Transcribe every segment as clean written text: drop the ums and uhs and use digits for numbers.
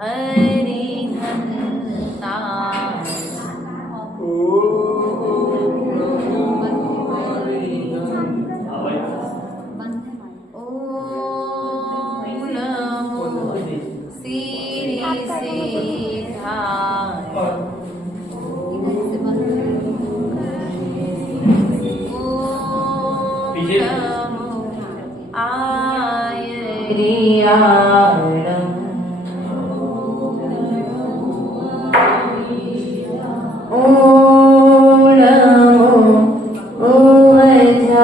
हरिहंता ओम नमो श्री सिद्धाय ओम नमो आयर्याणम् ओम नमो ओमजायाणम्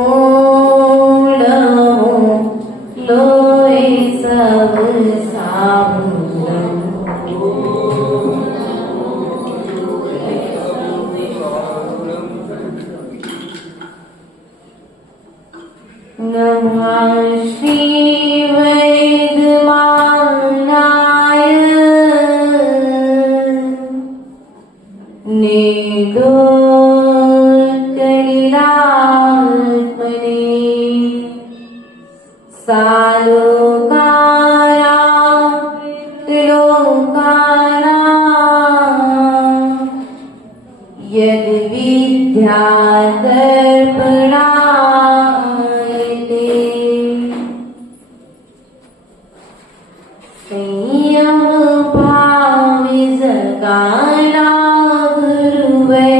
ओम नमो लोय सब साबुनम् नमः श्री वैद्यमानाय निर्दोषकलिलात्मने सालोकानां त्रिलोकानां यद्विद्यादर्पणायते संयम भावे जगाना गुरुवे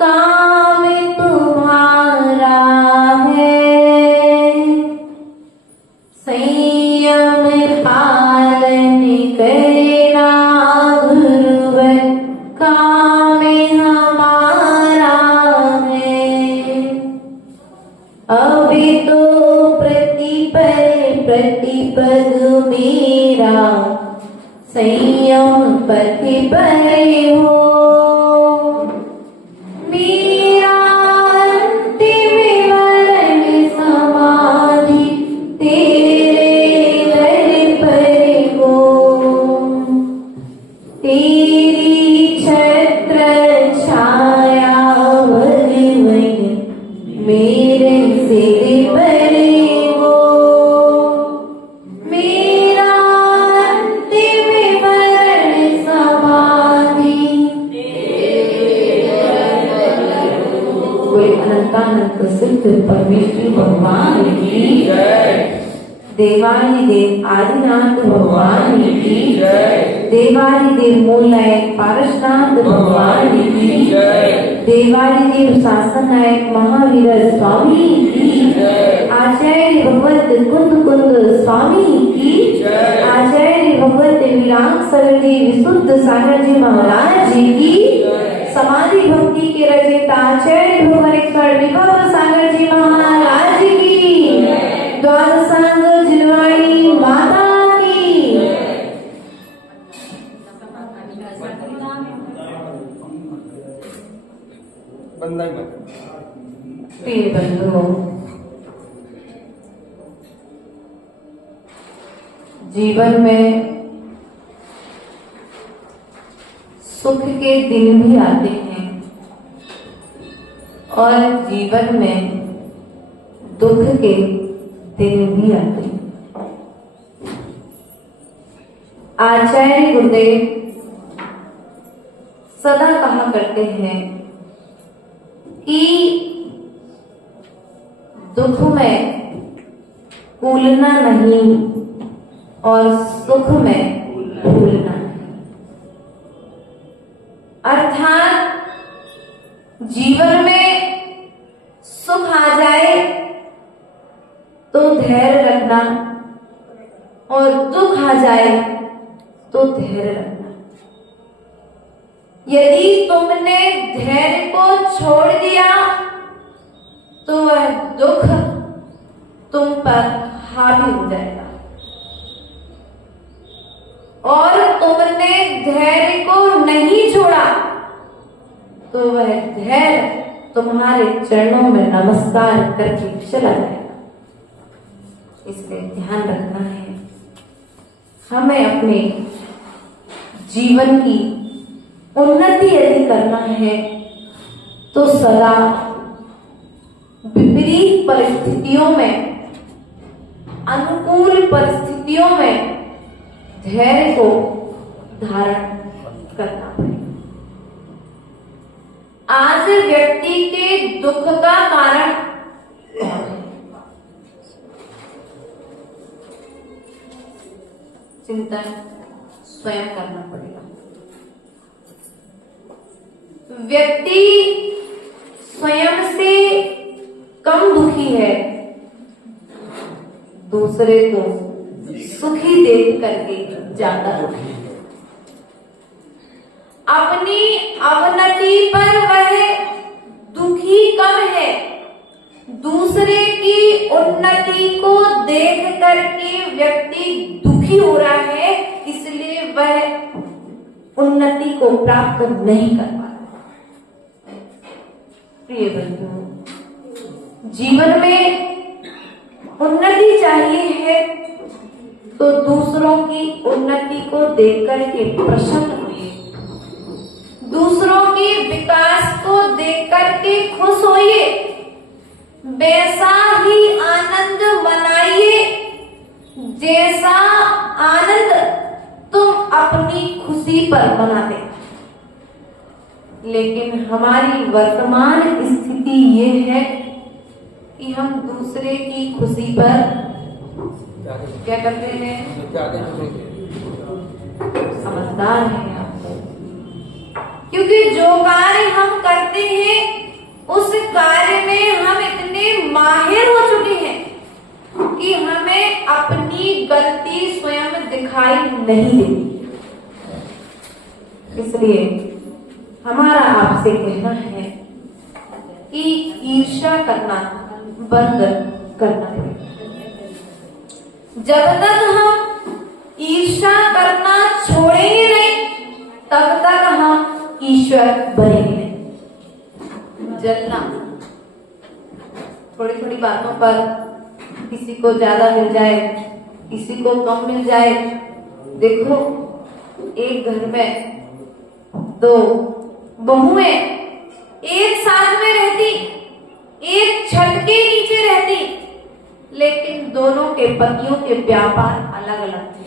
काम तुम्हारा है संयम पालन करना गुरुवे काम हमारा है अभी तो प्रतिपद मेरा संयम पति पर हो मेरा अंतिम मरण समाधि तेरे दर पर हो तेरी छत्र छाया वगवय मेरे सिर पर हो मेरा अंतिम मरण समाधि कोई अनंतानंद प्रसिद्ध परमेश्वर भगवान की जय देवाली देव आदिनाथ भगवान की जय देवाली देव मूल नायक पारसनाथ भगवान की जय देवाली देव शासन नायक महावीर स्वामी की जय आचार्य भगवत कुंद कुंद स्वामी की जय आचार्य भगवत विरांग सरजी विशुद्ध सागर जी महाराज जी की समाधि भक्ति के रचयिता आचार्य भुवनेश्वर विभव सागर जी महाराज की द्वादशांग जिलवाड़ी माता की प्रिय बंधुओं जीवन में सुख के दिन भी आते हैं और जीवन में दुख के दिन भी आते हैं। आचार्य गुरुदेव सदा कहा करते हैं कि दुख में कूलना नहीं और सुख में भूलना नहीं। अर्थात जीवन में सुख आ जाए तो धैर्य रखना और दुख आ जाए तो धैर्य रखना। यदि तुमने धैर्य को छोड़ दिया तो वह दुख तुम पर हावी हो जाएगा और तुमने धैर्य को नहीं छोड़ा तो वह धैर्य तुम्हारे चरणों में नमस्कार करके चला जाएगा। इसलिए ध्यान रखना है, हमें अपने जीवन की उन्नति यदि करना है तो सदा विपरीत परिस्थितियों में, अनुकूल परिस्थितियों में धैर्य को धारण करना पड़ेगा। आज व्यक्ति के दुख का कारण कौन है? चिंतन स्वयं करना पड़ेगा। व्यक्ति स्वयं से कम दुखी है, दूसरे को सुखी देख करके ज्यादा दुखी है। अपनी अवनति पर वह दुखी कम है, दूसरे की उन्नति को देख करके व्यक्ति दुखी हो रहा है, इसलिए वह उन्नति को प्राप्त नहीं कर पा रहा। प्रिय बंधुओं, जीवन में उन्नति चाहिए है तो दूसरों की उन्नति को देख करके प्रसन्न होइए, दूसरों के विकास को देख करके खुश होइए, वैसा ही आनंद मनाइए जैसा आनंद तुम अपनी खुशी पर मनाते। लेकिन हमारी वर्तमान स्थिति ये है कि हम दूसरे की खुशी पर क्या करते हैं? समझदार हैं आप, क्योंकि जो कार्य हम करते हैं उस कार्य में हम इतने माहिर हो चुके हैं कि हमें अपनी गलती स्वयं दिखाई नहीं देती। इसलिए हमारा आपसे कहना है कि ईर्ष्या करना बंद करना पड़ेगा। जब तक हम ईर्ष्या करना छोड़ेंगे नहीं, तब तक हम ईश्वर बनेंगे नहीं। जलना, थोड़ी थोड़ी बातों पर किसी को ज्यादा मिल जाए, किसी को कम मिल जाए। देखो, एक घर में दो बहुएं एक साथ में रहती, एक छत के नीचे रहती, लेकिन दोनों के पतियों के व्यापार अलग अलग थे।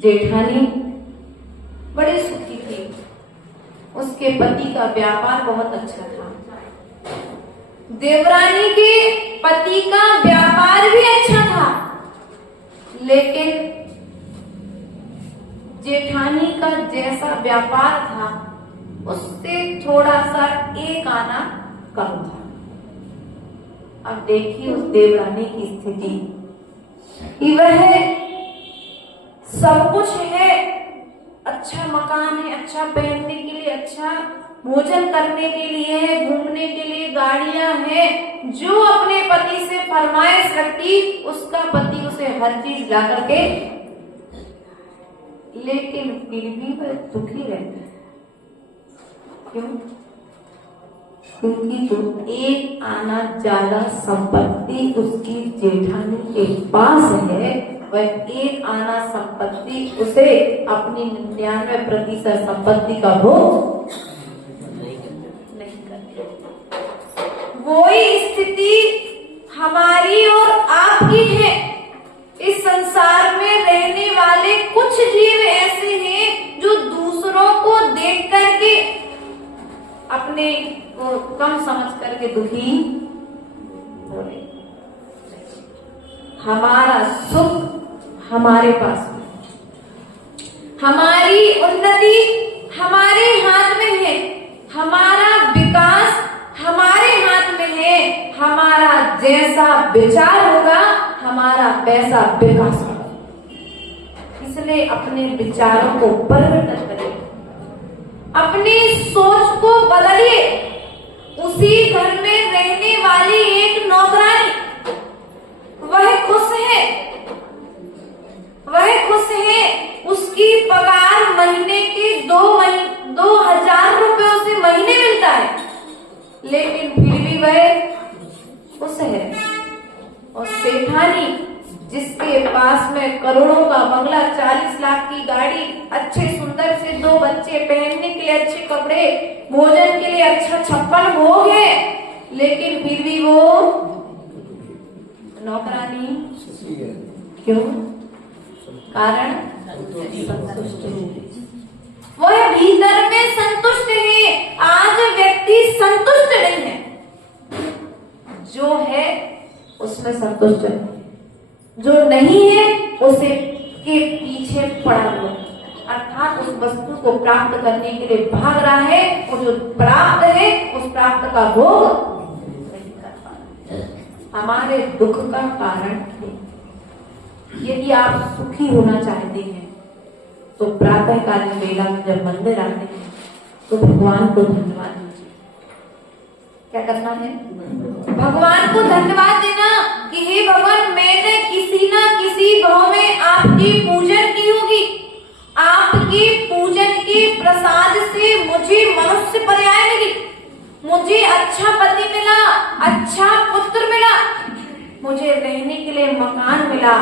जेठानी बड़ी सुखी थी, उसके पति का व्यापार बहुत अच्छा था। देवरानी के पति का व्यापार भी अच्छा था, लेकिन जेठानी का जैसा व्यापार था उससे थोड़ा सा एक आना कम था। अब देखिए उस देवरानी की स्थिति कि वह सब कुछ है, अच्छा मकान है, अच्छा पहनने के लिए, अच्छा भोजन करने के लिए है, घूमने के लिए गाड़ियां हैं, जो अपने पति से फरमाइश रखती उसका पति उसे हर चीज ला करके, लेकिन फिर भी वह दुखी रहता है। क्यों? क्योंकि जो एक आना ज्यादा संपत्ति उसकी जेठानी के पास है, वह एक आना संपत्ति उसे अपनी 99% संपत्ति का भोग नहीं करती। वही स्थिति हमारी और आपकी है। इस संसार में रहने वाले कुछ जीव ऐसे हैं जो दूसरों को देख करके अपने को कम समझ करके दुखी हो रहे। हमारा सुख हमारे पास है, हमारी उन्नति हमारे हाथ में है, हमारा विकास हमारे हाथ में है। हमारा जैसा विचार होगा हमारा वैसा विकास होगा। इसलिए अपने विचारों को परिवर्तन करिए, अपनी सोच को बदलिए। उसी घर में रहने वाली एक नौकरानी, वह खुश है, वह खुश है। उसकी पगार महीने की 2,000 रुपए उसे महीने मिलता है, लेकिन फिर भी वह खुश है। और सेठानी जिसके पास में करोड़ों का बंगला, 40 लाख की गाड़ी, अच्छे सुंदर से 2 बच्चे, पहनने के लिए लिए अच्छे कपड़े, भोजन के लिए अच्छा छप्पन भोग है, लेकिन फिर भी वो नौकरानी क्यों? कारण संतुष्ट है, वह भीतर में संतुष्ट है। आज व्यक्ति संतुष्ट नहीं है, जो है उसमें संतुष्ट है, जो नहीं है उसे के पीछे पड़ा हुआ, अर्थात उस वस्तु को प्राप्त करने के लिए भाग रहा है, और जो प्राप्त है उस प्राप्त का भोग नहीं कर पा रहा। हमारे दुख का कारण है। यदि आप सुखी होना चाहते हैं तो प्रातः कालीन वेला में जब मंदिर आते हैं तो भगवान को धन्यवाद दीजिए। क्या करना है? भगवान को धन्यवाद देना कि हे भगवान, मैंने किसी ना किसी भाव में आपकी पूजन की होगी, आपकी पूजन के प्रसाद से मुझे मनुष्य पर्याय मिली, मुझे अच्छा पति मिला, अच्छा पुत्र मिला, मुझे रहने के लिए मकान मिला,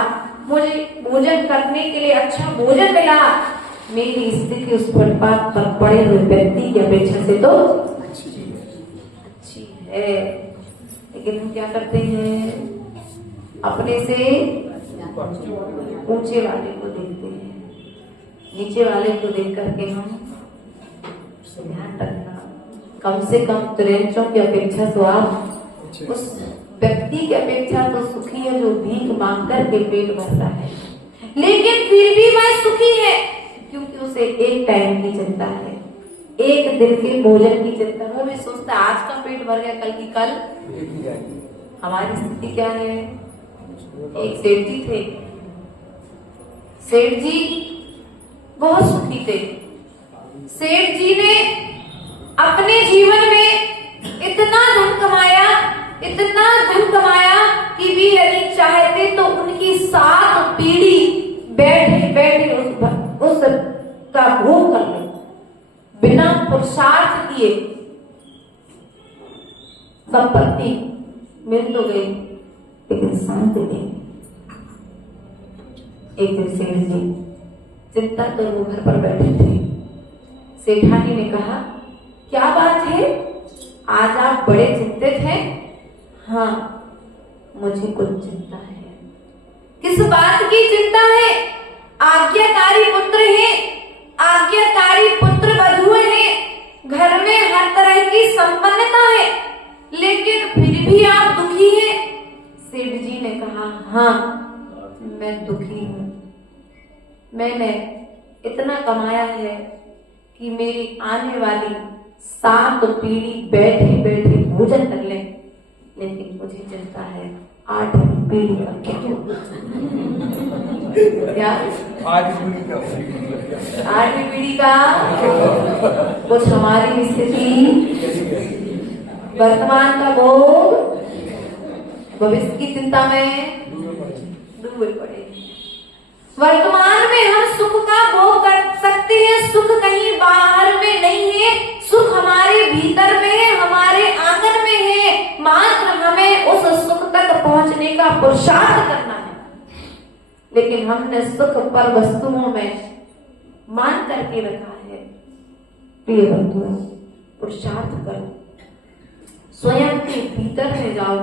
मुझे भोजन करने के लिए अच्छा भोजन मिला। मेरी स्थिति उस फुटपाथ पर पड़े हुए व्यक्ति की अपेक्षा से तो अच्छी है। लेकिन हम क्या करते हैं? अपने से ऊंचे वाले को देखते हैं, नीचे वाले को देख करके हम ध्यान रखना, कम से कम त्रिंचों की अपेक्षा तो आप उस व्यक्ति की अपेक्षा तो सुखी है जो भीख मांग कर के पेट भरता है, लेकिन फिर भी वह सुखी है क्योंकि उसे एक टाइम की चिंता है, एक दिन के भोजन की चिंता। वो भी सोचता है आज का पेट भर गया, कल की कल। हमारी स्थिति क्या है? एक सेठ जी थे, सेठ जी बहुत सुखी थे। सेठ जी ने अपने जीवन में इतना धन कमाया, इतना धन कमाया कि भी यदि चाहते तो उनकी 7 पीढ़ी बैठे बैठे उस का भोग कर ले, बिना पुरुषार्थ किए। संपत्ति मिल तो गई लेकिन शांति नहीं। एक दिन सेठ जी चिंता तो वो घर पर बैठे थे। सेठानी ने कहा, क्या बात है, आज आप बड़े चिंतित हैं? हाँ, मुझे कुछ चिंता है। किस बात की चिंता है? आज्ञाकारी पुत्र है, आज्ञाकारी पुत्र वधू है, घर में हर तरह की संपन्नता है, लेकिन फिर भी आप दुखी हैं। सेठ जी ने कहा, हाँ मैं दुखी हूं। मैंने इतना कमाया है कि मेरी आने वाली 7 पीढ़ी बैठे बैठे भोजन कर ले, लेकिन मुझे चिंता है 8 पीढ़ी का क्या होगा। क्या 8वीं पीढ़ी का? कुछ हमारी स्थिति वर्तमान का भोग भविष्य की चिंता में डूबे पड़े। वर्तमान में हम सुख का भोग कर सकते हैं, सुख कहीं बाहर में नहीं है, सुख हमारे भीतर में है, हमारे आंगन में है। मात्र हमें उस सुख तक पहुंचने का पुरुषार्थ करना है। लेकिन हमने सुख पर वस्तुओं में मान करके रखा है। प्रिय बंधुओं, पुरुषार्थ करो, स्वयं के भीतर में जाओ,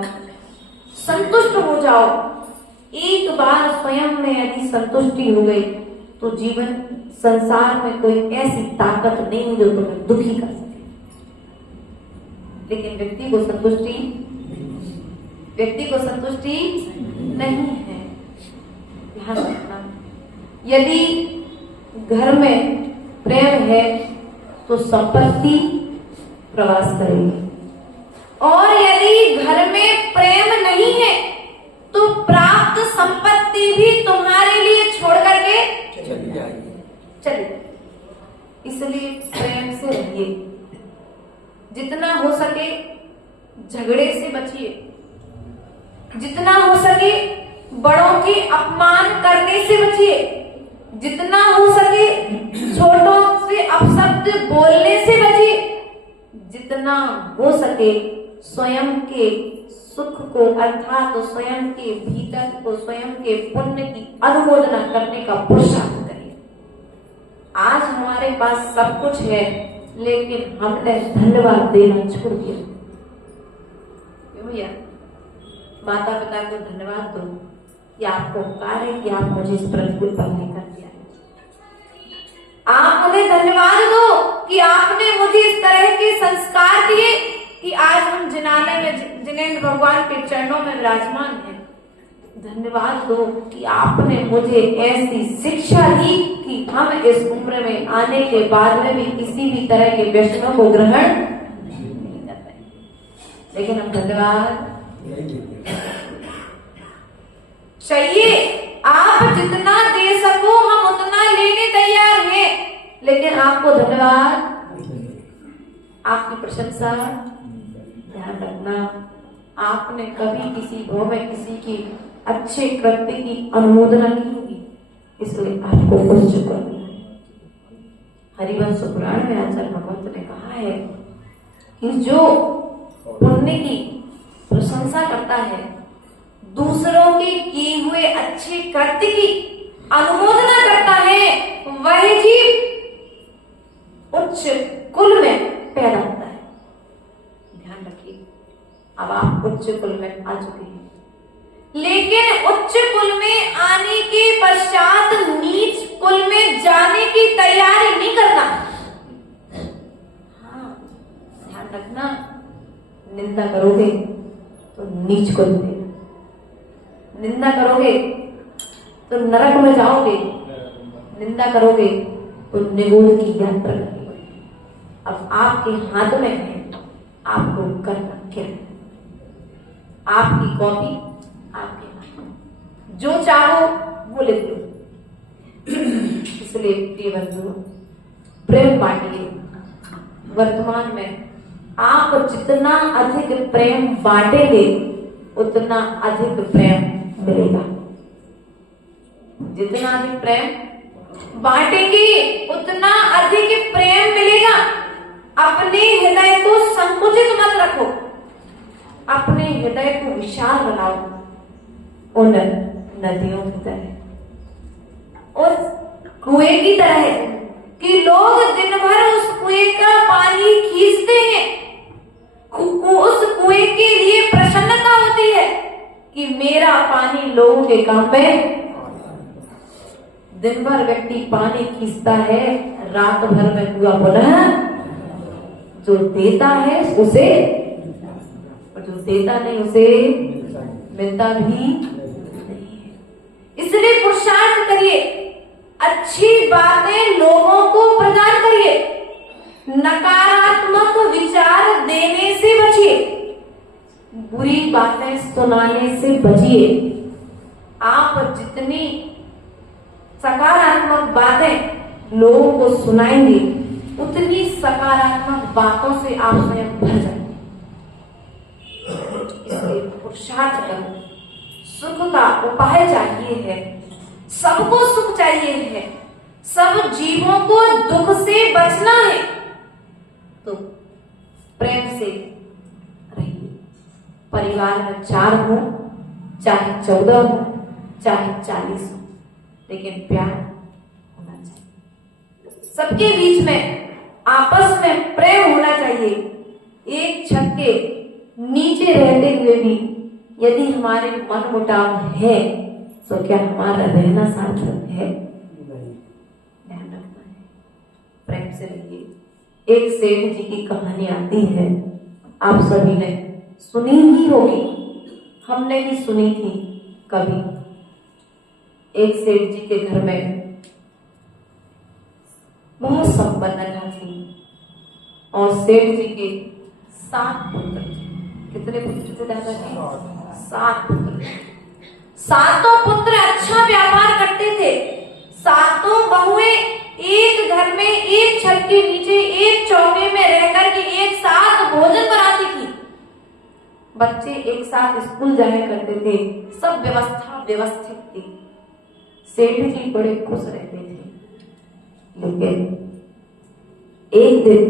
संतुष्ट हो जाओ। एक बार स्वयं में यदि संतुष्टि हो गई तो जीवन संसार में कोई ऐसी ताकत नहीं जो तुम्हें दुखी कर सके। लेकिन व्यक्ति को संतुष्टि नहीं है। ध्यान रखना, यदि घर में प्रेम है तो संपत्ति प्रवास करेगी, और यदि घर में प्रेम नहीं है तो प्राप्त संपत्ति भी तुम्हारे लिए छोड़ करके चली जाएगी। इसलिए प्रेम से रहिए, जितना हो सके झगड़े से बचिए, जितना हो सके बड़ों के अपमान करने से बचिए, जितना हो सके छोटों से अपशब्द बोलने से बचिए, जितना हो सके स्वयं के सुख को अर्थात तो स्वयं के भीतर को, स्वयं के पुण्य की अनुमोदना करने का पुरुषार्थ करिए। आज हमारे पास सब कुछ है, लेकिन हमने धन्यवाद देना छोड़ दिया। क्यों भैया? माता पिता को धन्यवाद दो, ये आपको उपकार है कि आप मुझे इस प्रतिकूल पर लेकर दिया। आप उन्हें धन्यवाद दो कि आपने मुझे इस तरह के संस्कार दिए कि आज हम जिनालय में जिनेंद्र भगवान के चरणों में विराजमान हैं। धन्यवाद दो कि आपने मुझे ऐसी शिक्षा दी कि हम इस उम्र में आने के बाद में भी किसी भी तरह के व्यसनों को ग्रहण नहीं कर रहे। लेकिन हम धन्यवाद चाहिए, आप जितना दे सको हम उतना लेने तैयार हैं, लेकिन आपको धन्यवाद, आपकी प्रशंसा। ध्यान रखना, आपने कभी किसी भाव में किसी की अच्छे कृत्य की अनुमोदना की होगी, इसलिए आपको उच्च करना है। हरिवंश पुराण में आचार्य भगवत ने कहा है कि जो पुण्य की प्रशंसा करता है, दूसरों के किए हुए अच्छे कृत्य की अनुमोदना करता है, वह जीव उच्च कुल में पैदा होता है। ध्यान रखिए, अब आप उच्च कुल में आ चुके हैं, लेकिन उच्च कुल में आने के पश्चात नीच कुल में जाने की तैयारी नहीं करना। हाँ, ध्यान रखना, निंदा करोगे तो नीच कुल में, निंदा करोगे तो नरक में जाओगे, निंदा करोगे तो निगोद की यात्रा करोगे। अब आपके हाथ में है, आपको करना क्या है? आपकी कॉपी आपके हाथ में, जो चाहो वो लिख लो। इसलिए प्रिय बंधु, प्रेम बांटिए। वर्तमान में आप जितना अधिक प्रेम बांटेंगे उतना अधिक प्रेम मिलेगा। जितना अधिक प्रेम बांटेंगे उतना अधिक प्रेम मिलेगा। अपने हृदय को संकुचित मत रखो, अपने हृदय को विशाल बनाओ, उन नदियों की तरह, उस कुएं की तरह कि लोग दिन भर उस कुएं का पानी खींचते हैं। उस कुएं के लिए प्रसन्नता होती है कि मेरा पानी लोगों के काम में। दिन भर व्यक्ति पानी खींचता है, रात भर में कुआं पुनः जो देता है उसे, और जो देता नहीं उसे मिलता भी नहीं है। इसलिए पुरुषार्थ करिए, अच्छी बातें लोगों को प्रदान करिए, नकारात्मक विचार देने से बचिए, बुरी बातें सुनाने से बचिए। आप जितनी सकारात्मक बातें लोगों को सुनाएंगे उतनी सकारात्मक बातों से आप स्वयं भर जाएंगे। इसलिए पुरुषार्थ करो, सुख का उपाय चाहिए है, सबको सुख चाहिए है, सब जीवों को दुख से बचना है, तो प्रेम से रहिए। परिवार में 4 हो, चाहे 14 हो, चाहे 40 हो, लेकिन प्यार होना चाहिए। सबके बीच में आपस में प्रेम होना चाहिए। एक छत के नीचे रहते हुए भी यदि हमारे मन मुटाव है तो क्या हमारा रहना सार्थक है? ध्यान रखना है, प्रेम से रहिए। एक सेठ जी की कहानी आती है, आप सभी ने सुनी ही होगी, हमने भी सुनी थी कभी। एक सेठ जी के घर में बहुत संपन्नता थी और सेठ जी के 7 पुत्र थे। कितने पुत्र थे दादाजी? 7 पुत्र थे। 7 पुत्र अच्छा व्यापार करते थे। 7 बहुएं एक घर में एक छत के नीचे एक चौके में रहकर के एक साथ भोजन बनाती थी। बच्चे एक साथ स्कूल जाया करते थे, सब व्यवस्था व्यवस्थित थी। सेठ जी बड़े खुश रहते थे। लेकिन एक दिन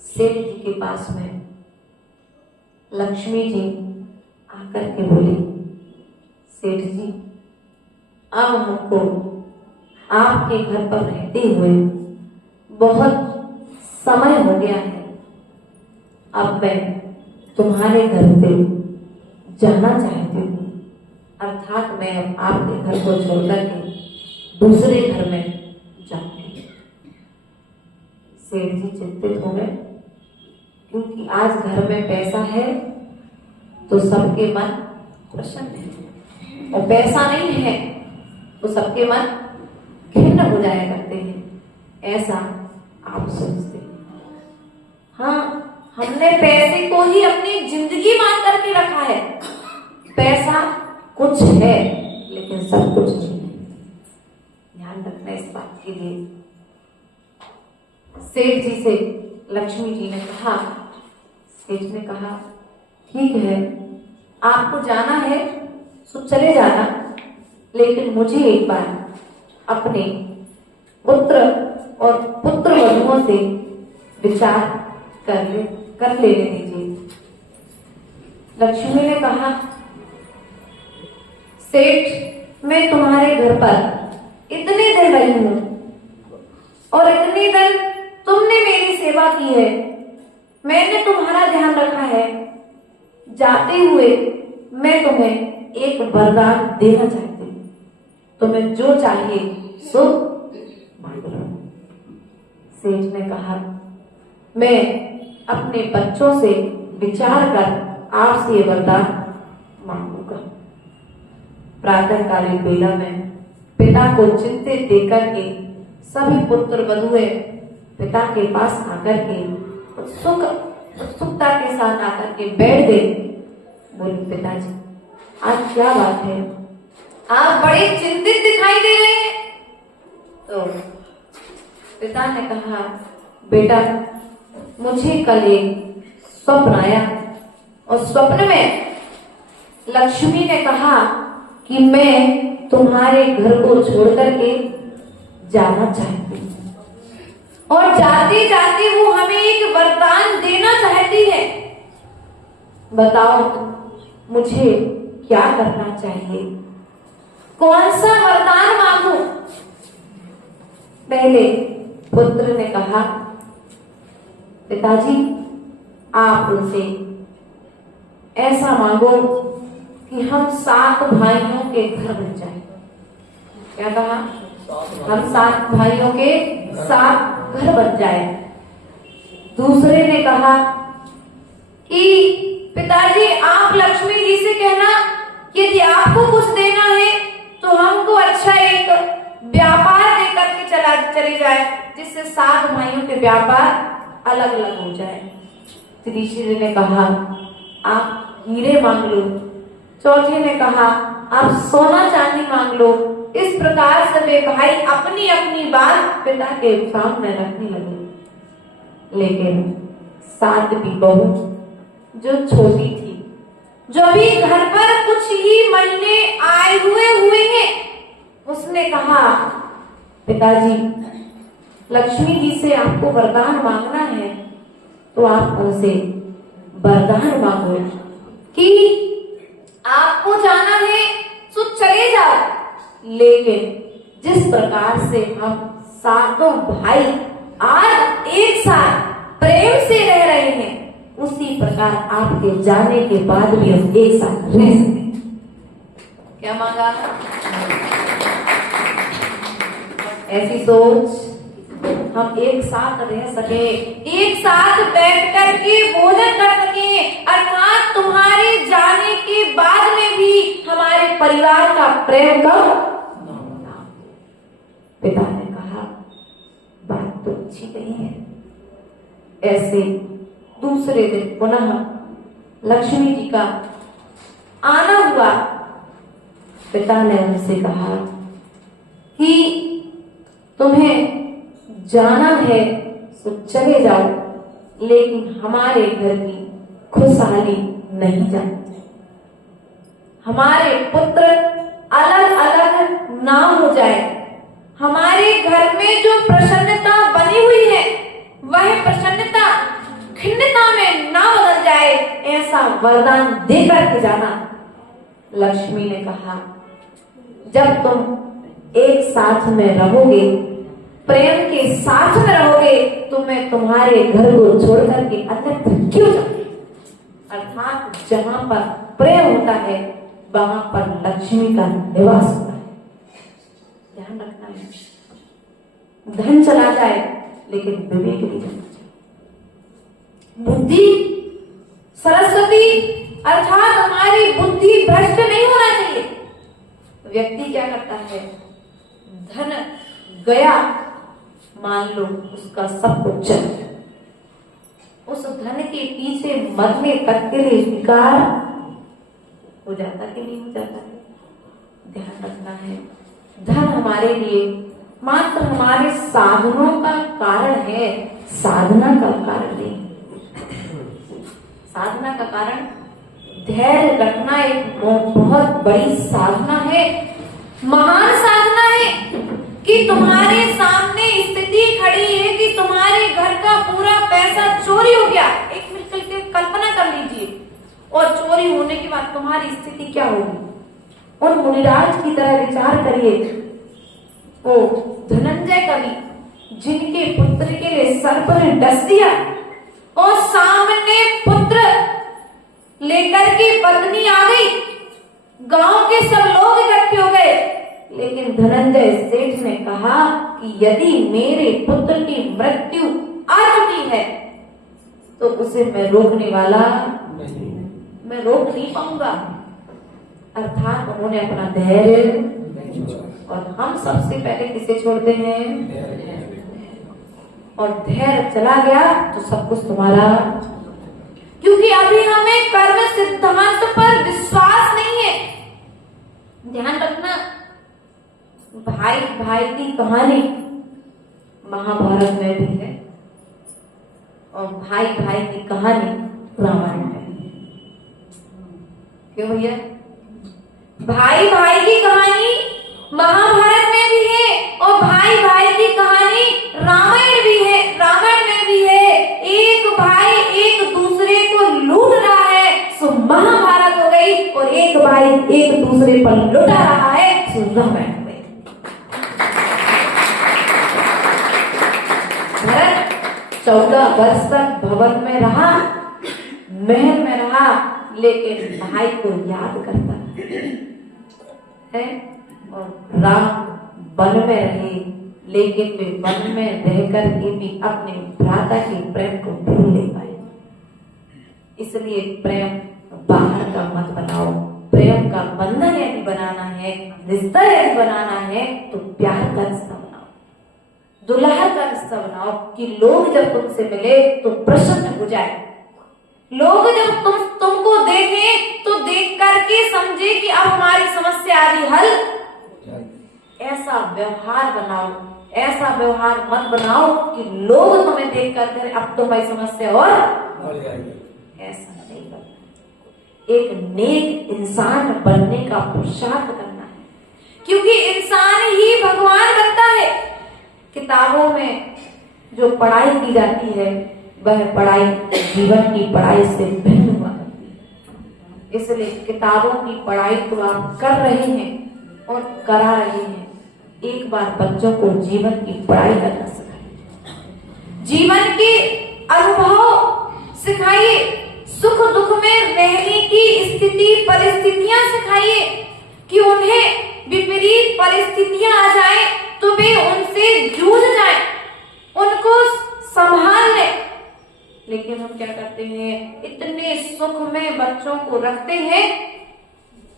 सेठ जी के पास में लक्ष्मी जी आकर के बोली, सेठ जी, अब हमको आपके घर पर रहते हुए बहुत समय हो गया है, अब मैं तुम्हारे घर से जाना चाहती हूँ, अर्थात मैं अब आपके घर को छोड़कर के दूसरे घर में जाऊंगी। सेठ जी चिंतित हो गए, क्योंकि आज घर में पैसा है तो सबके मन प्रसन्न है, और पैसा नहीं है तो सबके मन खिन्न हो जाया करते हैं, ऐसा आप सोचते हैं। हाँ, हमने पैसे को ही अपनी जिंदगी मान करके रखा है। पैसा कुछ है लेकिन सब कुछ नहीं है, ध्यान रखना इस बात के लिए। सेठ जी से लक्ष्मी जी ने कहा, सेठ ने कहा ठीक है, आपको जाना है तो चले जाना, लेकिन मुझे एक बार अपने पुत्र और पुत्र वधुओं से विचार कर लेने दीजिए। लक्ष्मी ने कहा, सेठ मैं तुम्हारे घर पर इतने दिन रही हूं और इतने दिन तुमने मेरी सेवा की है, मैंने तुम्हारा ध्यान रखा है, जाते हुए मैं तुम्हें एक वरदान देना चाहती हूँ, तुम्हें जो चाहिए सो मांग लो। सेठ ने कहा, मैं अपने बच्चों से विचार कर आपसे वरदान मांगूंगा। प्रातःकालीन बेला में पिता को चिंतित देकर के सभी पुत्र वधुएं पिता के पास आकर के उत्सुकता के साथ आकर के बैठ गए। बोले, पिताजी आज क्या बात है, आप बड़े चिंतित दिखाई दे रहे हैं। तो पिता ने कहा, बेटा मुझे कल एक स्वप्न आया और स्वप्न में लक्ष्मी ने कहा कि मैं तुम्हारे घर को छोड़ करके जाना चाहती हूँ, और जाते जाते वो हमें एक वरदान देना चाहती है। बताओ मुझे क्या करना चाहिए, कौन सा वरदान मांगू? पहले पुत्र ने कहा, पिताजी आप उनसे ऐसा मांगो कि हम 7 भाइयों के घर बन जाए। क्या कहा? हम 7 भाइयों के 7 घर बन जाए। दूसरे ने कहा कि पिताजी आप लक्ष्मी जी से कहना कि यदि आपको कुछ देना है तो हमको अच्छा एक व्यापार देकर के चले जाए, जिससे 7 भाइयों के व्यापार अलग अलग हो जाए। तीसरे ने कहा आप हीरे मांग लो। चौथे ने कहा आप सोना चांदी मांग लो। इस प्रकार से वे भाई अपनी अपनी बात पिता के सामने रखने लगे। लेकिन 7वीं बहू जो छोटी थी, जो अभी घर पर कुछ ही महीने आए हुए हैं, उसने कहा पिताजी लक्ष्मी जी से आपको वरदान मांगना है तो आप उनसे वरदान मांगो कि आपको जाना है तो चले जाओ, लेकिन जिस प्रकार से हम 7 भाई आज एक साथ प्रेम से रह रहे हैं, उसी प्रकार आपके जाने के बाद भी हम एक साथ रह सकें। क्या मांगा? ऐसी सोच हम एक साथ रह सके, एक साथ बैठ कर के भोजन कर सके, अर्थात तुम्हारे जाने के बाद में भी हमारे परिवार का प्रेम का। पिता ने कहा बात तो अच्छी नहीं है। ऐसे दूसरे दिन पुनः लक्ष्मी जी का आना हुआ। पिता ने उनसे कहा कि तुम्हें जाना है तो चले जाओ, लेकिन हमारे घर की खुशहाली नहीं जानते। हमारे पुत्र अलग अलग ना हो जाए, हमारे घर में जो प्रसन्नता बनी हुई है वह प्रसन्नता खिन्नता में ना बदल जाए, ऐसा वरदान देकर के जाना। लक्ष्मी ने कहा जब तुम एक साथ में रहोगे प्रेम के साथ में रहोगे तो मैं तुम्हारे घर को छोड़ करके अन्यत्र क्यों जाऊंगी। अर्थात जहां पर प्रेम होता है वहां पर लक्ष्मी का निवास होता है। ध्यान रखना है। धन चला जाए लेकिन विवेक नहीं जाना चाहिए। बुद्धि सरस्वती अर्थात हमारी बुद्धि भ्रष्ट नहीं होना चाहिए। व्यक्ति क्या करता है, धन गया मान लो उसका सब कुछ चल गया, उस धन के पीछे मरने तक के लिए स्वीकार हो जाता कि नहीं हो जाता है। ध्यान रखना है। धन हमारे लिए मात्र हमारे साधनों का कारण है, साधना का कारण नहीं। साधना का कारण धैर्य रखना एक बहुत बड़ी साधना है, महान साधना है कि तुम्हारे सामने स्थिति खड़ी है कि तुम्हारे घर का पूरा पैसा चोरी हो गया। एक मिनट के कल्पना कर लीजिए, और चोरी होने के बाद तुम्हारी स्थिति क्या होगी। और मुनिराज की तरह विचार करिए, वो धनंजय कवि जिनके पुत्र के लिए सर्प ने डस दिया और सामने पुत्र लेकर के पत्नी आ गई, गांव के सब लोग इकट्ठे हो गए, लेकिन धनंजय सेठ ने कहा कि यदि मेरे पुत्र की मृत्यु आ चुकी है तो उसे मैं रोकने वाला मैं रोक नहीं पाऊंगा। अर्थात उन्होंने अपना धैर्य, और हम सबसे पहले किसे छोड़ते हैं, और धैर्य चला गया तो सब कुछ तुम्हारा, क्योंकि अभी हमें कर्म सिद्धांत पर विश्वास नहीं है। ध्यान रखना, भाई भाई की कहानी महाभारत में भी है और भाई भाई की कहानी रामायण में भी है। क्यों भैया? भाई भाई की कहानी महाभारत में भी है और भाई भाई की कहानी रामायण भी है, रामायण में भी है। एक भाई एक दूसरे को लूट रहा है सो महाभारत हो गई, और एक भाई एक दूसरे पर लुटा रहा है सो रामायण हो गई। भरत 14 वर्ष तक भवन में रहा, महल में रहा, लेकिन भाई को याद करता है, और राम वन में रहे, लेकिन वे वन में रहकर के भी अपने भ्राता के प्रेम को भूल नहीं पाए। इसलिए प्रेम बाहर का मत बनाओ, प्रेम का बंधन यदि बनाना है, रिश्ता यदि बनाना है तो प्यार का रिश्ता बनाओ, दुल्हा का रिश्ता बनाओ कि लोग जब तुमसे मिले तो प्रसन्न हो जाए, लोग जब तुमको देखें तो देख करके समझे कि अब हमारी समस्या आदि हल। ऐसा व्यवहार बनाओ, ऐसा व्यवहार मत बनाओ कि लोग तुम्हें देख कर अब तुम्हारी समस्या और ऐसा नहीं करना। एक नेक इंसान बनने का पुरुषार्थ करना है, क्योंकि इंसान ही भगवान बनता है। किताबों में जो पढ़ाई की जाती है वह पढ़ाई जीवन की पढ़ाई से भिन्न हुआ करती है। इसलिए किताबों की पढ़ाई तो आप कर रहे हैं और करा रहे हैं, एक बार बच्चों को जीवन की पढ़ाई करना सिखाइए, जीवन के अनुभव सिखाइए, सुख दुख में रहने की स्थिति परिस्थितियां सिखाइए कि उन्हें विपरीत परिस्थितियां आ जाए तो वे उनसे जूझ जाए, उनको संभाल ले। लेकिन हम क्या करते हैं, इतने सुख में बच्चों को रखते हैं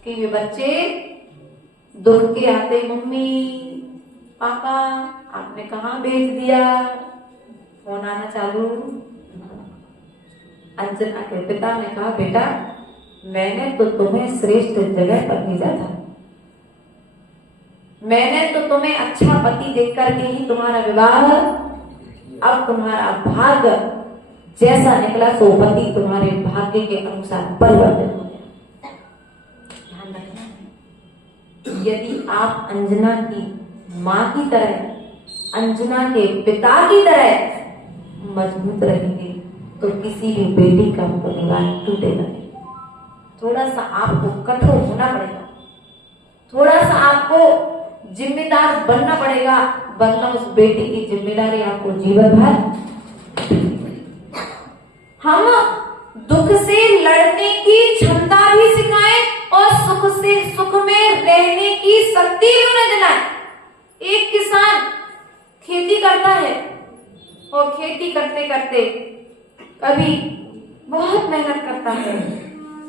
कि वे बच्चे दुख के आते, मम्मी पापा आपने कहाँ भेज दिया, फोन आना चालू। अंजना के पिता ने कहा, बेटा मैंने तो तुम्हें श्रेष्ठ जगह पर भेजा था, मैंने तो तुम्हें अच्छा पति देख करके ही तुम्हारा विवाह, अब तुम्हारा भाग्य जैसा निकला तो पति तुम्हारे भाग्य के अनुसार परिवर्तित हो गया। ध्यान रखना, यदि आप अंजना की माँ की तरह, अंजना के पिता की तरह मजबूत रहेंगे तो किसी भी बेटी का परिवार टूटेगा नहीं। थोड़ा सा आपको कठोर होना पड़ेगा, थोड़ा सा आपको जिम्मेदार बनना पड़ेगा, वरना उस बेटे की जिम्मेदारी आपको जीवन भर। हम दुख से लड़ने की क्षमता भी सिखाएं और सुख में रहने की शक्ति भी उन्हें दिलाएं। एक किसान खेती करता है और खेती करते करते कभी बहुत मेहनत करता है,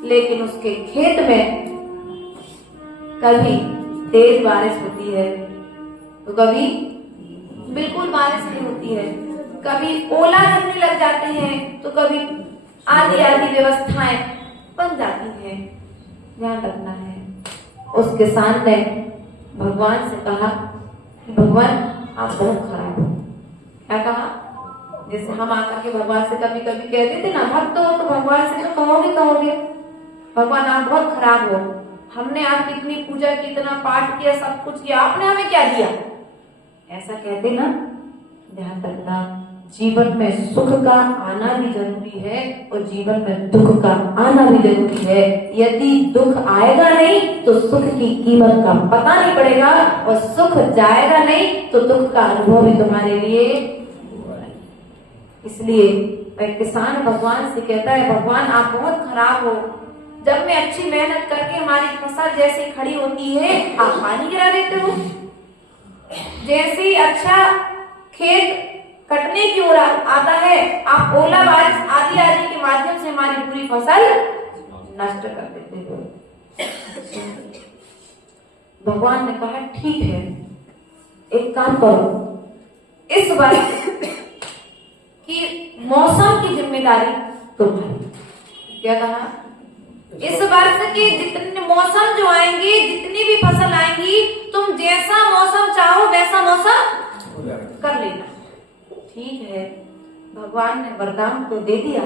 लेकिन उसके खेत में कभी तेज बारिश होती है तो कभी बिल्कुल बारिश नहीं होती है, कभी ओला गिरने लग जाते हैं तो कभी आदि आदि व्यवस्थाएं बन जाती हैं। ध्यान रखना है। उस किसान ने भगवान से कहा, भगवान आप बहुत खराब हो। क्या कहा? जैसे हम आकर के भगवान से कभी कभी कहते थे ना, भक्त हो तो भगवान से तो कहोगे भगवान आप बहुत खराब हो, हमने आपकी इतनी पूजा की, इतना पाठ किया, सब कुछ किया, आपने हमें क्या दिया? ऐसा कहते ना। ध्यान रखना, जीवन में सुख का आना भी जरूरी है और जीवन में दुख का आना भी जरूरी है। यदि दुख आएगा नहीं तो सुख की कीमत का पता नहीं पड़ेगा, और सुख जाएगा नहीं तो दुख का अनुभव भी तुम्हारे लिए। इसलिए एक किसान भगवान से कहता है, भगवान आप बहुत खराब हो, जब मैं अच्छी मेहनत करके हमारी फसल जैसे खड़ी होती है आप पानी गिरा देते हो, जैसे ही अच्छा खेत कटने की ओर आता है आप ओला बारिश आदि आदि के माध्यम से हमारी पूरी फसल नष्ट कर देते हो। भगवान ने कहा ठीक है, एक काम करो, इस वर्ष की मौसम की जिम्मेदारी तुम्हारी। क्या कहा? इस वर्ष के जितने मौसम जो आएंगे, जितनी भी फसल आएंगी, तुम जैसा मौसम चाहो वैसा मौसम कर लेना। ठीक है, भगवान ने वरदान तो दे दिया।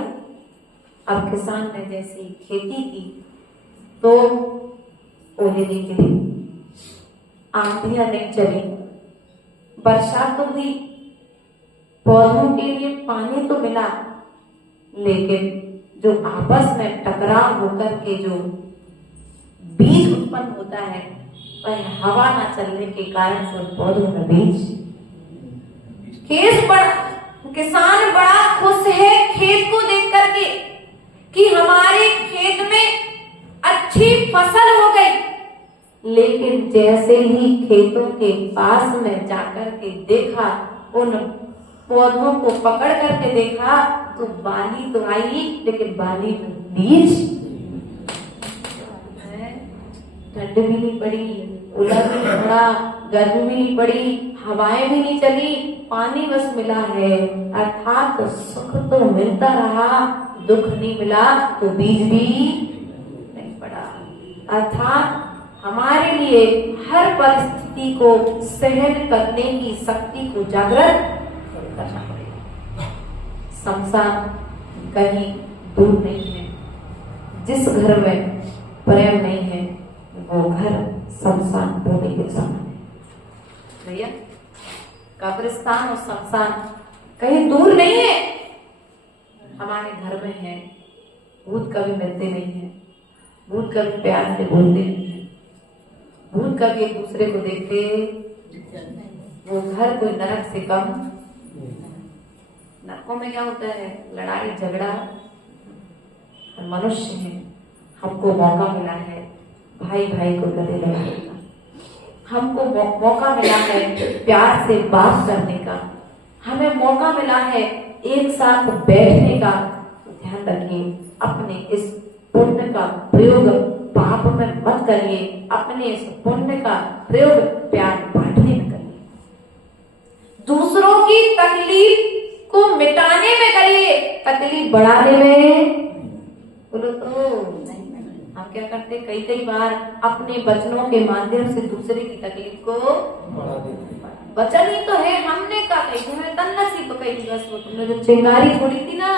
अब किसान ने जैसी खेती की तो ओले नहीं गिरी, आंधियां नहीं चली, बरसात तो हुई, पौधों के लिए पानी तो मिला, लेकिन जो आपस में टकराव होकर के जो बीज उत्पन्न होता है वह हवा ना चलने के कारण से पौधों में बीज। किसान बड़ा खुश है खेत को देख करके कि हमारे खेत में अच्छी फसल हो गई, लेकिन जैसे ही खेतों के पास में जाकर के देखा, उन पौधों को पकड़ करके देखा तो बाली तो आई, लेकिन बाली में बीज। ठंड भी नहीं पड़ी, ओला भी नहीं पड़ा, गर्मी भी नहीं पड़ी, हवाएं भी नहीं चली, पानी बस मिला है। अर्थात सुख तो मिलता रहा, दुख नहीं मिला तो बीज भी नहीं पड़ा। अर्थात हमारे लिए हर परिस्थिति को सहन करने की शक्ति को जागृत करना पड़ेगा। शमशान कहीं दूर नहीं है। जिस घर में प्रेम नहीं है वो घर शमशान होने के समान है। भैया, कब्रिस्तान और शमशान कहीं दूर नहीं है, हमारे घर में है। भूत कभी मिलते नहीं है, भूत कभी प्यार से बोलते नहीं है, भूत कभी एक दूसरे को देखते, वो घर कोई नरक से कम। नरकों में क्या होता है? लड़ाई झगड़ा। मनुष्य है, हमको मौका मिला है भाई भाई को गले लगाने का, हमको मौका मिला है प्यार से बात करने का, हमें मौका मिला है एक साथ बैठने का। तो ध्यान रखिए, अपने इस पुण्य का प्रयोग पाप में मत करिए, अपने इस पुण्य का प्रयोग प्यार बांटने में करिए, दूसरों की तकलीफ को मिटाने में करिए, तकलीफ बढ़ाने में बोलो तो हम क्या करते, कई बार अपने वचनों के माध्यम से दूसरे की तकलीफ को वचन ही तो है, हमने क्या कही, हमें तन्नसी पकड़ी, बस वो तुमने जो चिंगारी छोड़ी थी ना,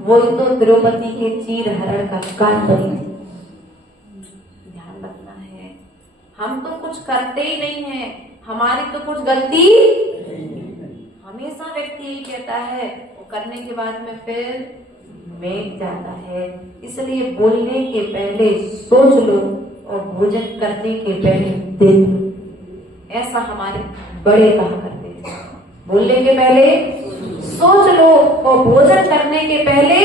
वो तो द्रौपदी के चीर हरण का कान बनी थी। ध्यान रखना है, हम तो कुछ करते ही नहीं है, हमारी तो कुछ गलती। हमेशा व्यक्ति यही कहता है, वो करने के बाद में फिर मेघ जाता है। इसलिए बोलने के पहले सोच लो और भोजन करने के पहले दिन। ऐसा हमारे बड़े कहा करते थे, बोलने के पहले सोच लो और भोजन करने के पहले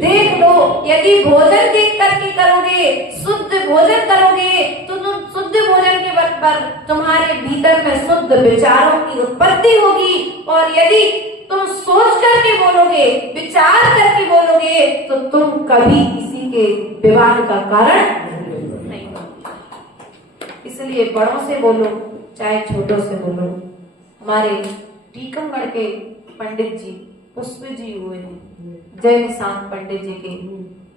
देख लो। यदि भोजन देख करके करोगे, शुद्ध भोजन करोगे, तो तुम शुद्ध भोजन के बराबर तुम्हारे भीतर में शुद्ध विचारों की उत्पत्ति होगी। और यदि तुम सोच करके बोलोगे, विचार करके बोलोगे, तो तुम कभी किसी के विवाद का कारण नहीं बनोगे। इसलिए बड़ों से बोलो चाहे छोटों से बोलो। हमारे टीकमगढ़ के पंडित जी पुष्प जी हुए हैं, जय निशांत पंडित जी के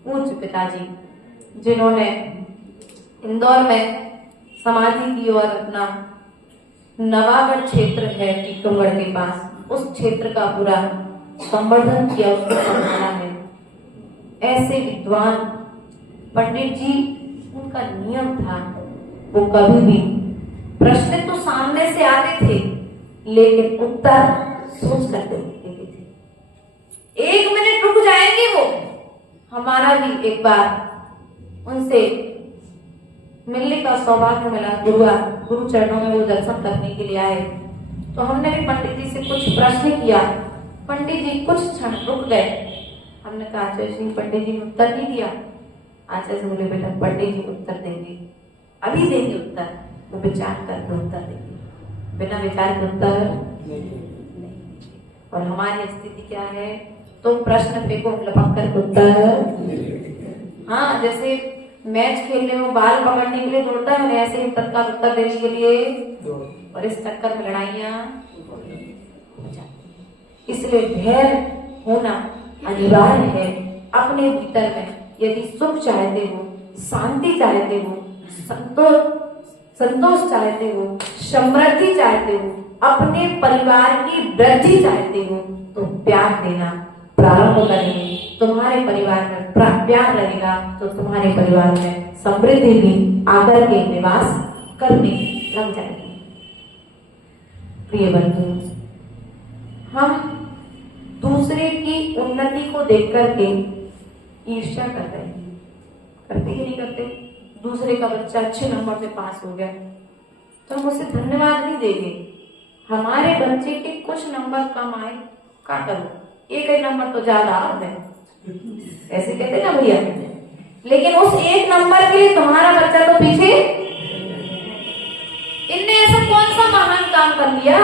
पूज्य पिताजी, जिन्होंने इंदौर में समाधि की और अपना नवागढ़ क्षेत्र है टीकमगढ़ के पास, उस क्षेत्र का पूरा संवर्धन किया, उसको संभाला है। ऐसे विद्वान पंडित जी, उनका नियम था, वो कभी भी प्रश्न तो सामने से आते थे लेकिन उत्तर सोच करके देते थे। 1 मिनट रुक जाएंगे वो। हमारा भी एक बार उनसे मिलने का सौभाग्य मिला, गुरु चरणों में वो दर्शन करने के लिए आए, तो हमने भी पंडित जी से कुछ प्रश्न किया। पंडित जी कुछ क्षण रुक गए। हमने कहा आचार्य जी, पंडित जी ने उत्तर नहीं दिया। आचार्य जी बोले बेटा पंडित जी उत्तर देंगे, अभी देंगे उत्तर, वो विचार करके उत्तर देंगे, बिना विचार के उत्तर नहीं। और हमारी स्थिति क्या है, तो प्रश्न फेंको लपक कर उत्तर। हाँ, जैसे मैच खेलने में बाल पकड़ने के लिए दौड़ता है, ऐसे ही तत्काल उत्तर देने के लिए, और इस चक्कर में लड़ाइयां हो जाती हैं। इसलिए धैर्य होना अनिवार्य है अपने भीतर में। यदि सुख चाहते हो, शांति चाहते हो, संतोष चाहते हो, समृद्धि चाहते हो, अपने परिवार की वृद्धि चाहते हो, तो प्यार देना प्रारंभ करेंगे। तुम्हारे परिवार में प्यार रहेगा तो तुम्हारे परिवार में समृद्धि भी आकर के निवास करने लग जाएगी। प्रिय बंधु, हम दूसरे की उन्नति को देख करके ईर्ष्या कर रहे हैं, करते ही नहीं करते। दूसरे का बच्चा अच्छे नंबर से पास हो गया तो हम उसे धन्यवाद नहीं देंगे। हमारे बच्चे के कुछ नंबर कम आए, क्या करो, एक नंबर तो ज्यादा आ गए, ऐसे कहते ना भैया। लेकिन उस एक नंबर के लिए तुम्हारा बच्चा तो पीछे, इनने ऐसा कौन सा महान काम कर लिया?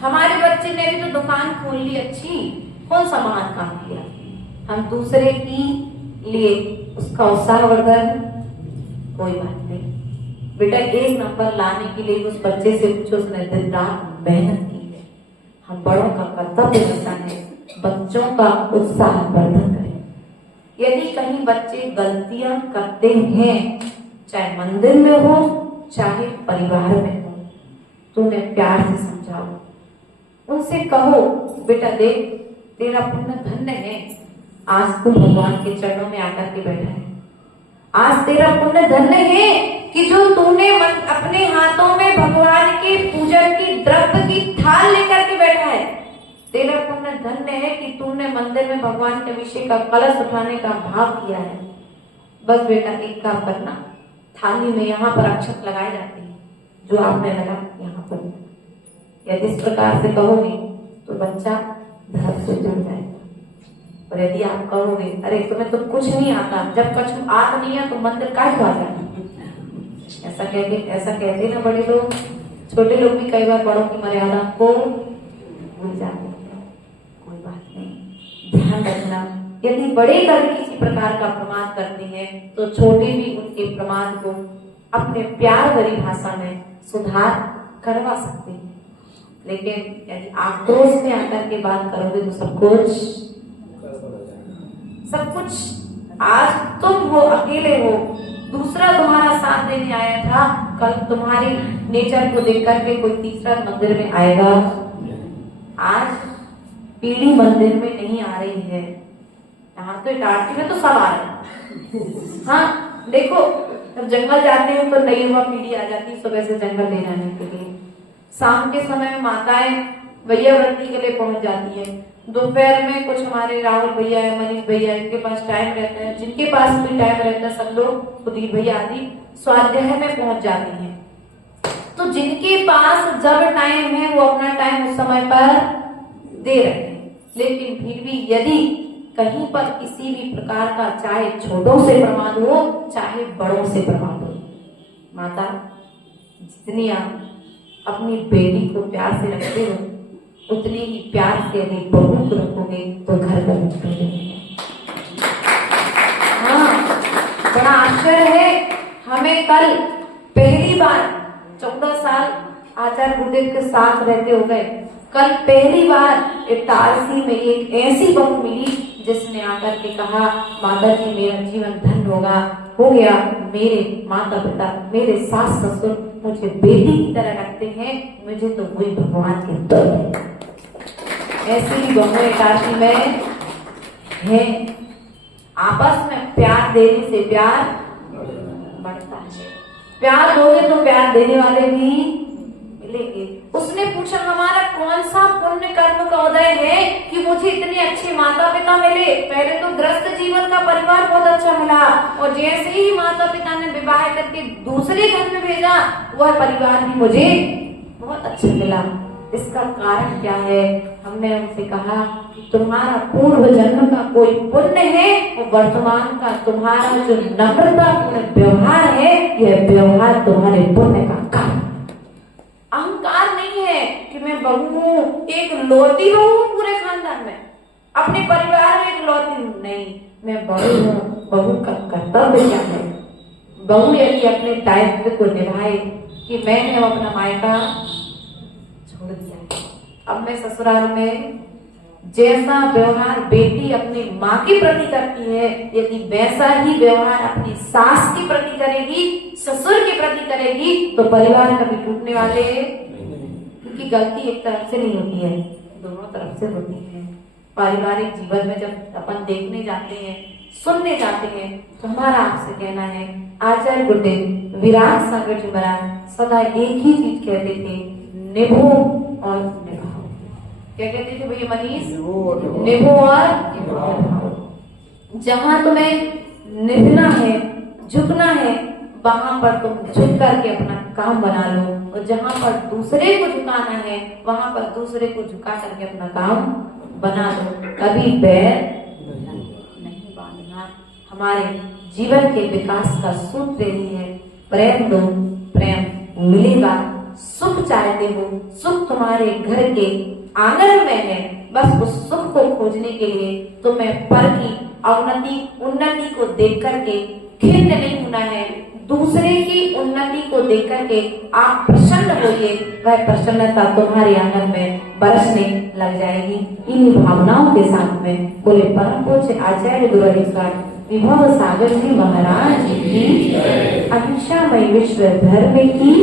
हमारे बच्चे ने भी तो दुकान खोल ली अच्छी, कौन सा महान काम किया? हम दूसरे की लिए उसका उत्साहवर्धन, कोई बात नहीं बेटा, एक नंबर लाने के लिए उस बच्चे से पूछो, उसने दिन रात मेहनत की है। हम बड़ों का कर्तव्य होता है बच्चों का उत्साहवर्धन करें। यदि कहीं बच्चे गलतियां करते हैं, चाहे मंदिर में हो चाहे परिवार में हो, तो उन्हें प्यार से समझाओ, उनसे कहो बेटा देख तेरा पुण्य धन्य है, आज तू भगवान के चरणों में आकर के बैठा है। आज तेरा पुण्य धन्य है कि जो तूने अपने हाथों में भगवान के पूजन की द्रव्य की थाल लेकर के बैठा है। तेरा पुण्य धन्य है कि तूने मंदिर में भगवान के अभिषेक का कलश उठाने का भाव किया है। बस बेटा एक काम करना, थाली में यहाँ पर अक्षत लगाए जाते हैं, जो आपने लगा यहाँ पर। यदि इस प्रकार से कहोगे तो बच्चा धर्म से जुड़ जाएगा। और यदि आप कहोगे अरे तुम्हें तो कुछ नहीं आता, जब कुछ आता नहीं है तो मंदिर काहे को आ जाता, ऐसा कहते ना बड़े लोग, छोटे लोग भी कई बार बड़ों की मर्यादा को भूल जाते हैं। कोई बात नहीं, ध्यान रखना, यदि बड़े कभी किसी प्रकार का प्रमाद करते हैं तो छोटे भी उनके प्रमाद को अपने प्यार भरी भाषा में सुधार करवा सकते हैं। लेकिन यदि आक्रोश में आकर के बात करोगे तो सब कुछ आज तुम हो, अकेले हो, दूसरा तुम्हारा साथ देने आया था, कल तुम्हारी नेचर को देख करके कोई तीसरा मंदिर में आएगा। आज पीढ़ी मंदिर में नहीं आ रही है, यहाँ तो इटारसी में तो सब आ रहे हैं। हाँ देखो, जब जंगल जाते हैं तो नई युवा पीढ़ी आ जाती है सुबह से जंगल ले जाने के लिए। शाम के समय में माताएं भैया व्रती के लिए पहुंच जाती है। दोपहर में कुछ हमारे राहुल भैया है, मनीष भैया, इनके पास टाइम रहता है, जिनके पास भी टाइम रहता है सब लोग, सुधीर भैया आदि स्वाध्याय में पहुंच जाते हैं। तो जिनके पास जब टाइम है वो अपना टाइम उस समय पर दे रहे हैं, लेकिन फिर भी यदि कहीं पर किसी भी प्रकार का, चाहे छोटों से प्रमाद हो चाहे बड़ों से प्रमाद हो, माता जितनी आप अपनी बेटी को प्यार से रखते हो उतने ही प्यार से यदि बहू को रखोगे तो घर का रखोगे। हाँ, बड़ा आश्चर्य है। हमें कल पहली बार 14 साल आचार्य गुरुदेव के साथ रहते हो गए, कल पहली बार इटारसी में एक ऐसी बहू मिली जिसने आकर के कहा, माता जी मेरा जीवन धन्य हो गया, मेरे माता पिता, मेरे सास ससुर मुझे बेटी की तरह रखते हैं, मुझे तो वही भगवान के दर है। ऐसी भी बहुएं काशी में है। आपस में प्यार देने से प्यार बढ़ता है। प्यार दोगे तो प्यार देने वाले भी मिलेंगे। उसने पूछा, हमारा कौन सा पुण्य कर्म का उदय है कि मुझे इतने अच्छे माता पिता मिले। पहले तो ग्रस्त जीवन का परिवार बहुत अच्छा मिला, और जैसे ही माता पिता ने विवाह करके दूसरे घर में भेजा, वह परिवार भी मुझे बहुत अच्छा मिला। इसका कारण क्या है? हमने उनसे कहा कि तुम्हारा पूर्व जन्म का कोई पुण्य है, और वर्तमान का तुम्हारा जो नम्रतापूर्ण व्यवहार है, यह व्यवहार तुम्हारे पुण्य का कारण। अहंकार नहीं है कि मैं बहू हूँ, एक लौती बहू हूँ पूरे खानदान में, अपने परिवार में एक लौती हूँ, नहीं, मैं बहू हूँ। बहू का कर्तव्य क्या है? बहू यदि अपने दायित्व को निभाए कि मैंने अपना मायका छोड़ दिया, अब मैं ससुराल में जैसा व्यवहार बेटी अपनी माँ के प्रति करती है, यदि वैसा ही व्यवहार अपनी सास के प्रति करेगी, ससुर के प्रति करेगी, तो परिवार कभी टूटने वाले, क्योंकि गलती एक तरफ से नहीं होती है, दोनों तरफ से होती है। पारिवारिक जीवन में जब अपन देखने जाते हैं, सुनने जाते हैं, तो हमारा आपसे कहना है, आचार्य गुरुदेव विराट सागर जी महाराज सदा एक ही चीज कहते थे, निभो और निभाओ। क्या कहते थे भैया मनीष? निभो और निभाओ। जहां तुम्हें निभना है, झुकना है, वहां पर तुम झुक करके अपना काम बना लो, और जहां पर दूसरे को झुकाना है, वहां पर दूसरे को झुका करके अपना काम बना लो। कभी बैर नहीं बांधना। हमारे जीवन के विकास का सूत्र यही है, प्रेम दो, प्रेम मिलेगा। सुख चाहते हो, सुख तुम्हारे घर के आंगन में है, बस उस सुख को खोजने के लिए तुम्हें पर की अवनति उन्नति को देख करके खिन्न नहीं होना है। दूसरे की उन्नति को देख करके आप प्रसन्न होइए, वह प्रसन्नता तुम्हारे आंगन में बरसने लग जाएगी। इन भावनाओं के साथ में बोले परम पूज्य आचार्य गुरु विभव सागर जी महाराज की, अहिंसामय विश्व धर्म की।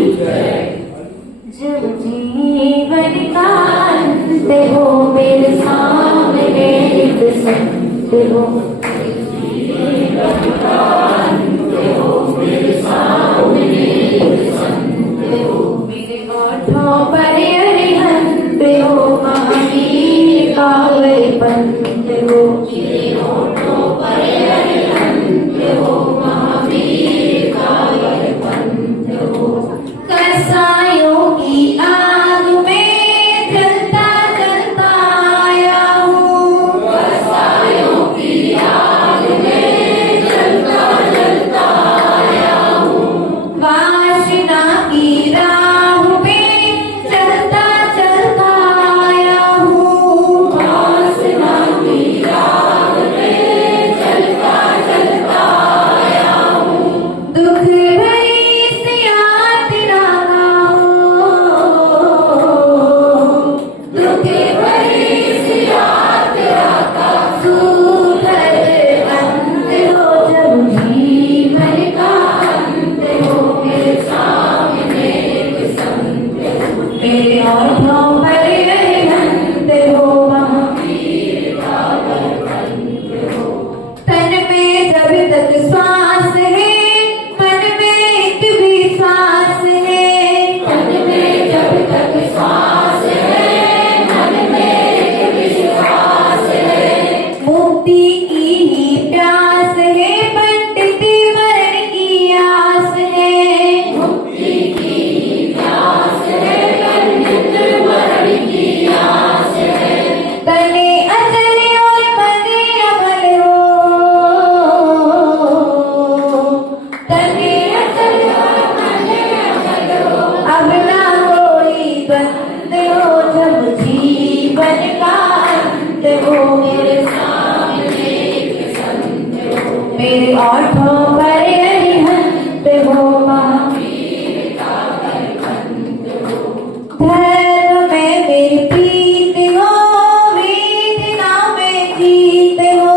जब जीवन का अंत हो मेरे सामने एक संत हो, जीवन का अंत हो मेरे सामने एक संत हो, मेरे होठों पर अरिहंत हो महावीर का वह पंथ हो, मेरे होठों पर अरिहंत हो महावीर का वह पंथ हो। कसायों की आग में जलता जलता आया हूँ, कसायों की आग में जलता जलता आया हूँ, वासना की राह में चलता चलता आया हूँ, वासना की राह में चलता चलता आया हूँ, दुख ओठों पर अरिहंत हो धर्म में मेरी प्रीत हो वेदना में जीत हो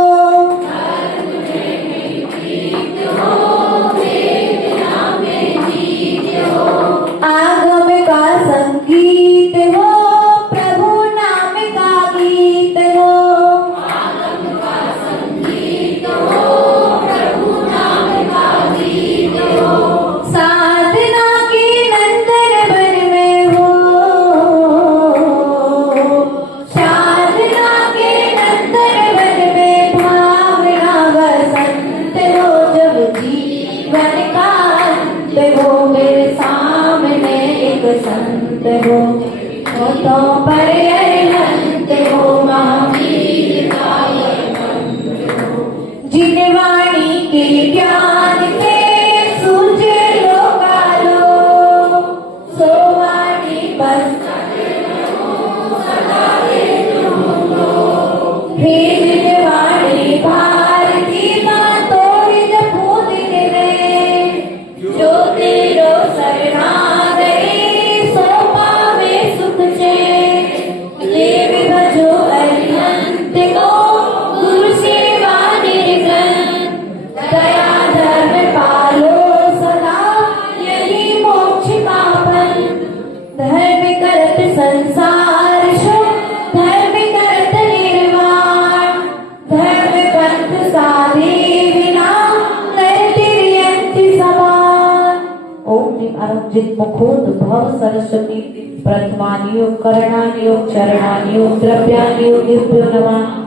आगम का संगीत हो प्रभु नाम का गीत हो साधना के नंदन वन में हो साधना के नंदन वन में भावना बसंत हो जब जीवन का अंत हो मेरे सामने एक संत हो तो पर अरिहंत हो महावीर जिन वाणी के ज्ञान के सूझे लोकालो सो वाणी बस हे जिन वाणी भारती बातों हित पूजित ने जो तेरो शरणागति सो पावे सुख चैन देव भजो अरिहंत को गुरु सेवा निर्गन दया धर्म पालो सदा यही मोक्ष का फल धर्म करत संसार शो धर्म करत निर्वाण धर्म पंथ साधे बिना नैतिर्यंति समान ओम निम अरंजित मुखोद भव सरस्वती प्रथमानि योग करणानि योग चरणानि योग द्रव्यानि योग दिव्यो नमः